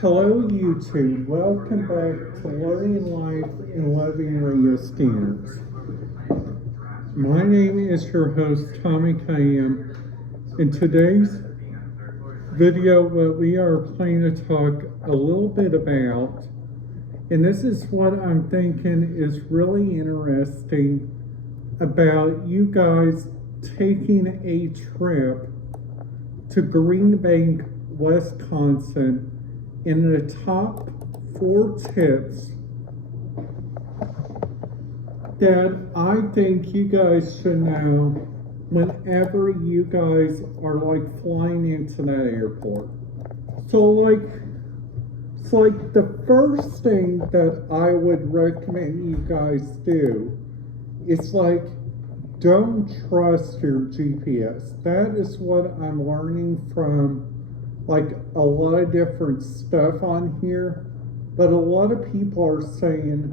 Hello YouTube, welcome back to Learning Life and Loving Radio Scanners. My name is your host Tommy Cam. In today's video what we are planning to talk a little bit about, and this is what I'm thinking is really interesting about you guys taking a trip to Green Bank, Wisconsin, in the top 4 tips that I think you guys should know whenever you guys are like flying into that airport. So it's like the first thing that I would recommend you guys do is like, don't trust your GPS. That is what I'm learning from like a lot of different stuff on here, but a lot of people are saying,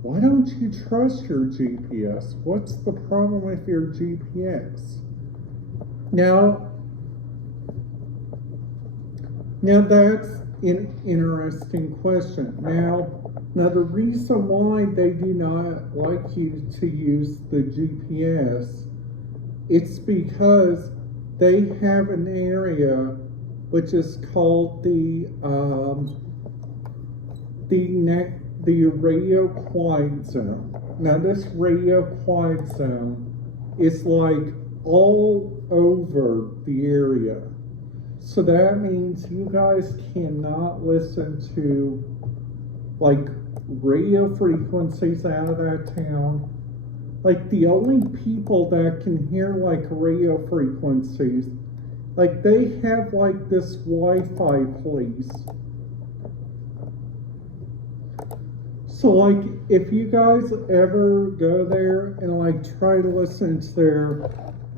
why don't you trust your GPS? What's the problem with your GPS? Now that's an interesting question. Now the reason why they do not like you to use the GPS, it's because they have an area which is called the radio quiet zone. Now this radio quiet zone is like all over the area. So that means you guys cannot listen to like radio frequencies out of that town. Like the only people that can hear like radio frequencies, like they have like this Wi-Fi police. So like if you guys ever go there and like try to listen to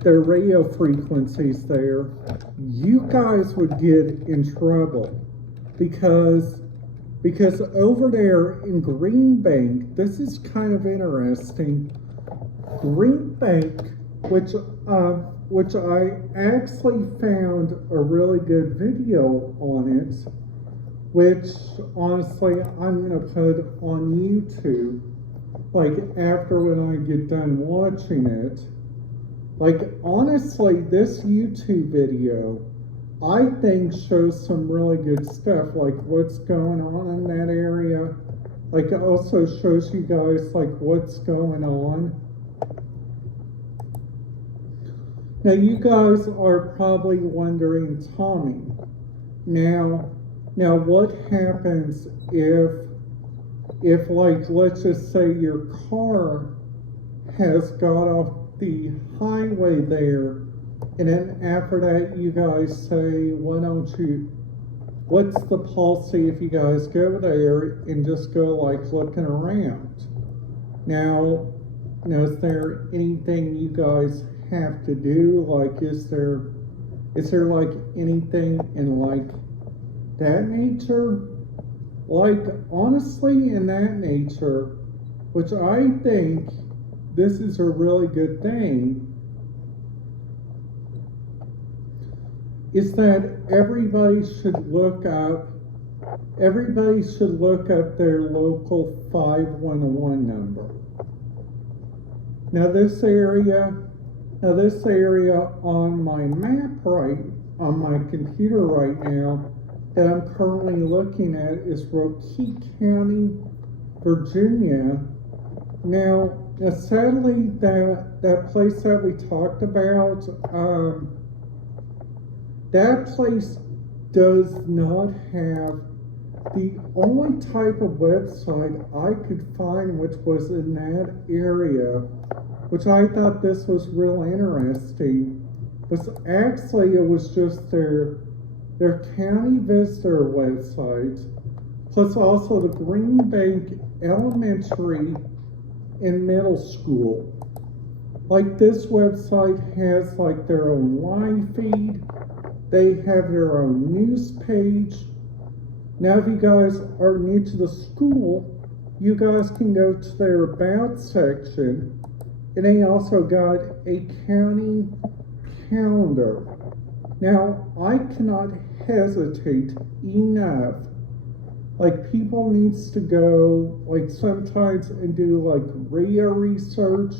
their radio frequencies there, you guys would get in trouble because over there in Green Bank, this is kind of interesting. Green Bank, which I actually found a really good video on it, which honestly I'm gonna put on YouTube, like after when I get done watching it. Like honestly, this YouTube video I think shows some really good stuff, like what's going on in that area. Like it also shows you guys like what's going on. Now you guys are probably wondering, Tommy, now what happens if like, let's just say your car has got off the highway there, and then after that you guys say, what's the policy if you guys go there and just go like looking around? Now is there anything you guys have to do? Like is there like anything in like that nature? Like honestly in that nature, which I think this is a really good thing, is that everybody should look up their local 511 number. Now this area on my map on my computer right now that I'm currently looking at is Roanoke County, Virginia. Now sadly that place that we talked about, that place does not have, the only type of website I could find which was in that area, which I thought this was real interesting, was actually it was just their county visitor website, plus also the Green Bank Elementary and Middle School. Like this website has like their own live feed, they have their own news page. Now if you guys are new to the school, you guys can go to their About section, and they also got a county calendar. Now, I cannot hesitate enough. Like, people needs to go, like, sometimes and do, like, radio research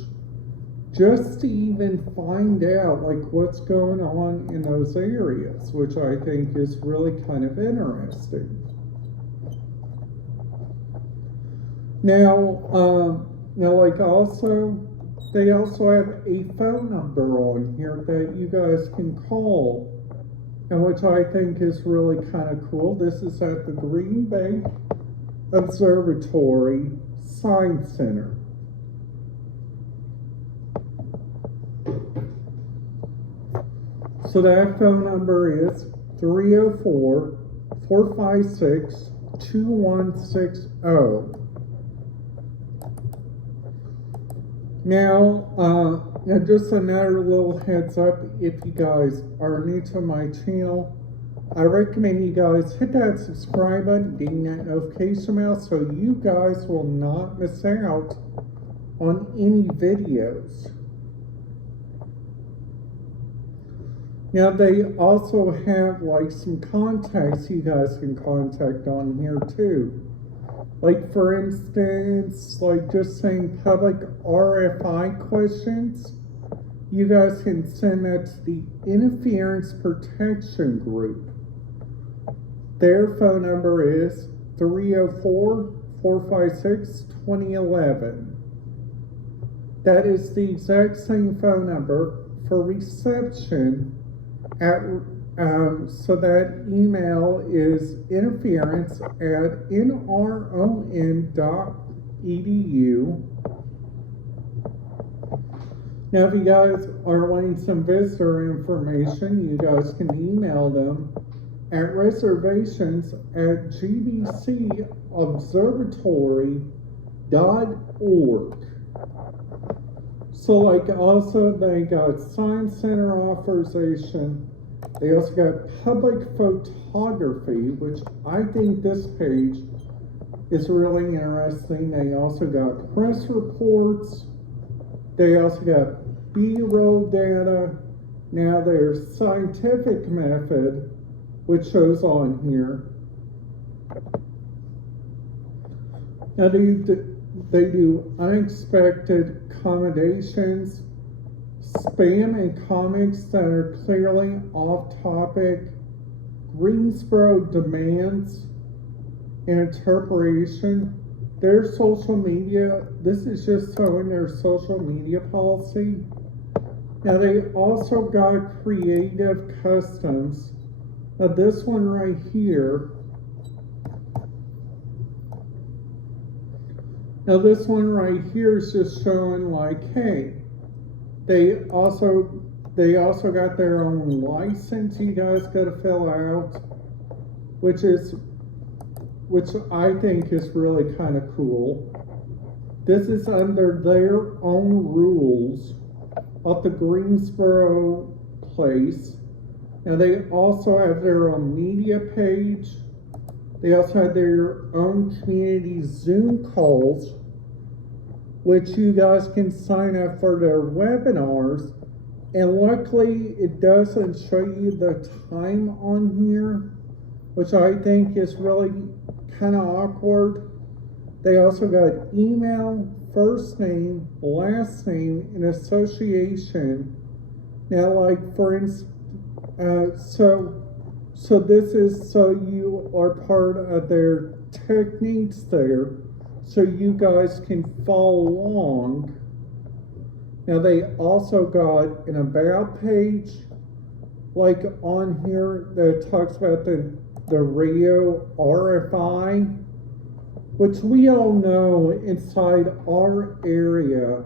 just to even find out, like, what's going on in those areas, which I think is really kind of interesting. Now, like, also, they also have a phone number on here that you guys can call, and which I think is really kind of cool. This is at the Green Bay Observatory Science Center. So that phone number is 304-456-2160. Now, just another little heads up, if you guys are new to my channel, I recommend you guys hit that subscribe button, ding that notification bell, so you guys will not miss out on any videos. Now, they also have, like, some contacts you guys can contact on here too. Like, for instance, like, just saying public RFI questions, you guys can send that to the Interference Protection Group. Their phone number is 304-456-2011. That is the exact same phone number for reception at so that email is interference@nron.edu. Now, if you guys are wanting some visitor information, you guys can email them at reservations@gbcobservatory.org. So, like, also they got Science Center authorization. They also got public photography, which I think this page is really interesting. They also got press reports. They also got B-roll data. Now there's scientific method, which shows on here. Now they do unexpected accommodations, spam and comments that are clearly off topic, Greensboro demands and interpretation. Their social media, this is just showing their social media policy. Now they also got creative customs. Now this one right here, is just showing, like, hey, they also got their own license you guys got to fill out, which I think is really kind of cool. This is under their own rules of the Greensboro place. Now they also have their own media page. They also have their own community Zoom calls, which you guys can sign up for their webinars. And luckily, it doesn't show you the time on here, which I think is really kind of awkward. They also got email, first name, last name, and association. Now, like, for instance, so this is so you are part of their techniques there, so you guys can follow along. Now they also got an about page, like on here, that talks about the radio RFI, which we all know inside our area,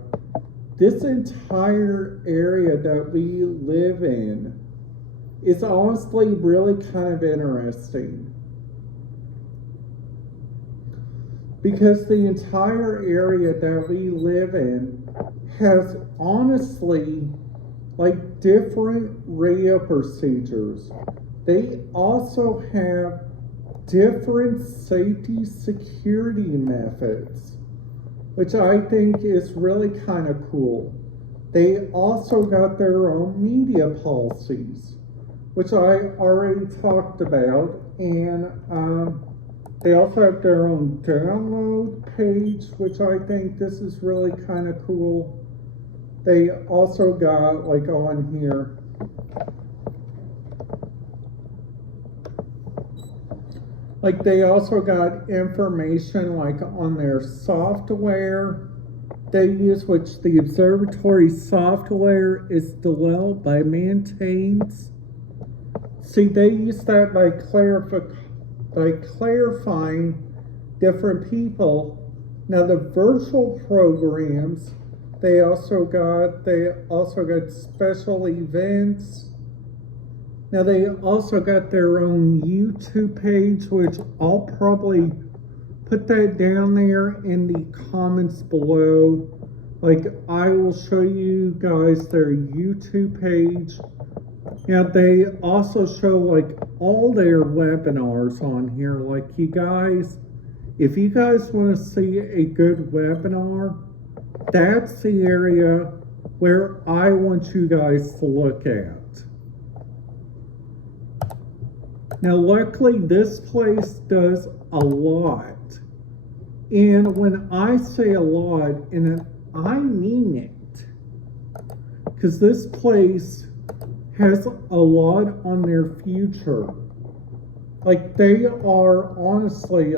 this entire area that we live in, is honestly really kind of interesting. Because the entire area that we live in has honestly, like, different radio procedures. They also have different safety security methods, which I think is really kind of cool. They also got their own media policies. which I already talked about, and they also have their own download page, which I think this is really kind of cool. They also got, like, on here, like, they also got information, like, on their software they use, which the observatory software is developed by maintains. See, they use that by clarifying different people. Now, the virtual programs, they also got special events. Now, they also got their own YouTube page, which I'll probably put that down there in the comments below. Like, I will show you guys their YouTube page. Now, they also show, like, all their webinars on here. Like, you guys, if you guys want to see a good webinar, that's the area where I want you guys to look at. Now, luckily, this place does a lot. And when I say a lot, and I mean it, because this place has a lot on their future. Like, they are honestly,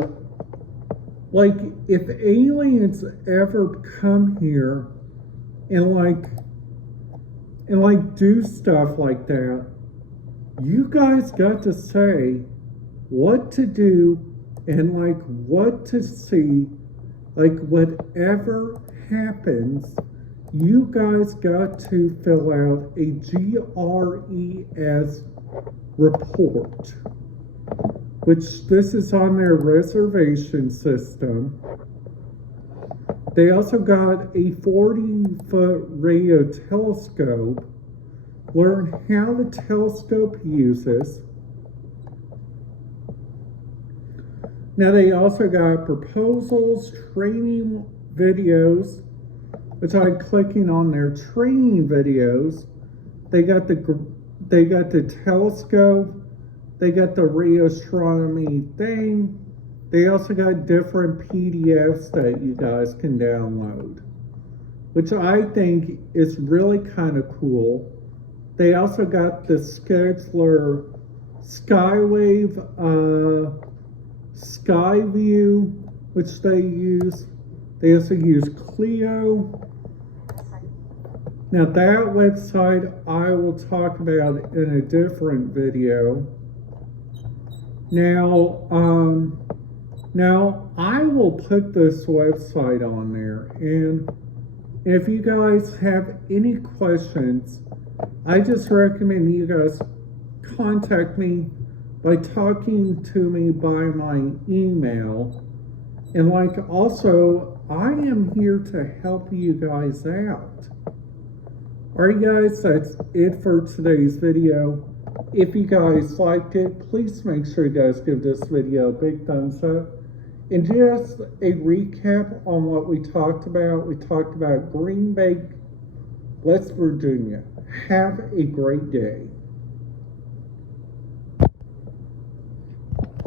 like, if aliens ever come here and do stuff like that, you guys got to say what to do and, like, what to see. Like, whatever happens, you guys got to fill out a GRES report, which this is on their reservation system. They also got a 40-foot radio telescope. Learn how the telescope uses. Now, they also got proposals, training videos, which I'm clicking on their training videos. They got the telescope. They got the radio astronomy thing. They also got different PDFs that you guys can download, which I think is really kind of cool. They also got the scheduler Skywave, Skyview, which they use. They also use Clio. Now, that website I will talk about in a different video. Now I will put this website on there, and if you guys have any questions, I just recommend you guys contact me by talking to me by my email. And, like, also, I am here to help you guys out. Alright, guys, that's it for today's video. If you guys liked it, please make sure you guys give this video a big thumbs up. And just a recap on what we talked about. We talked about Green Bay, West Virginia. Have a great day.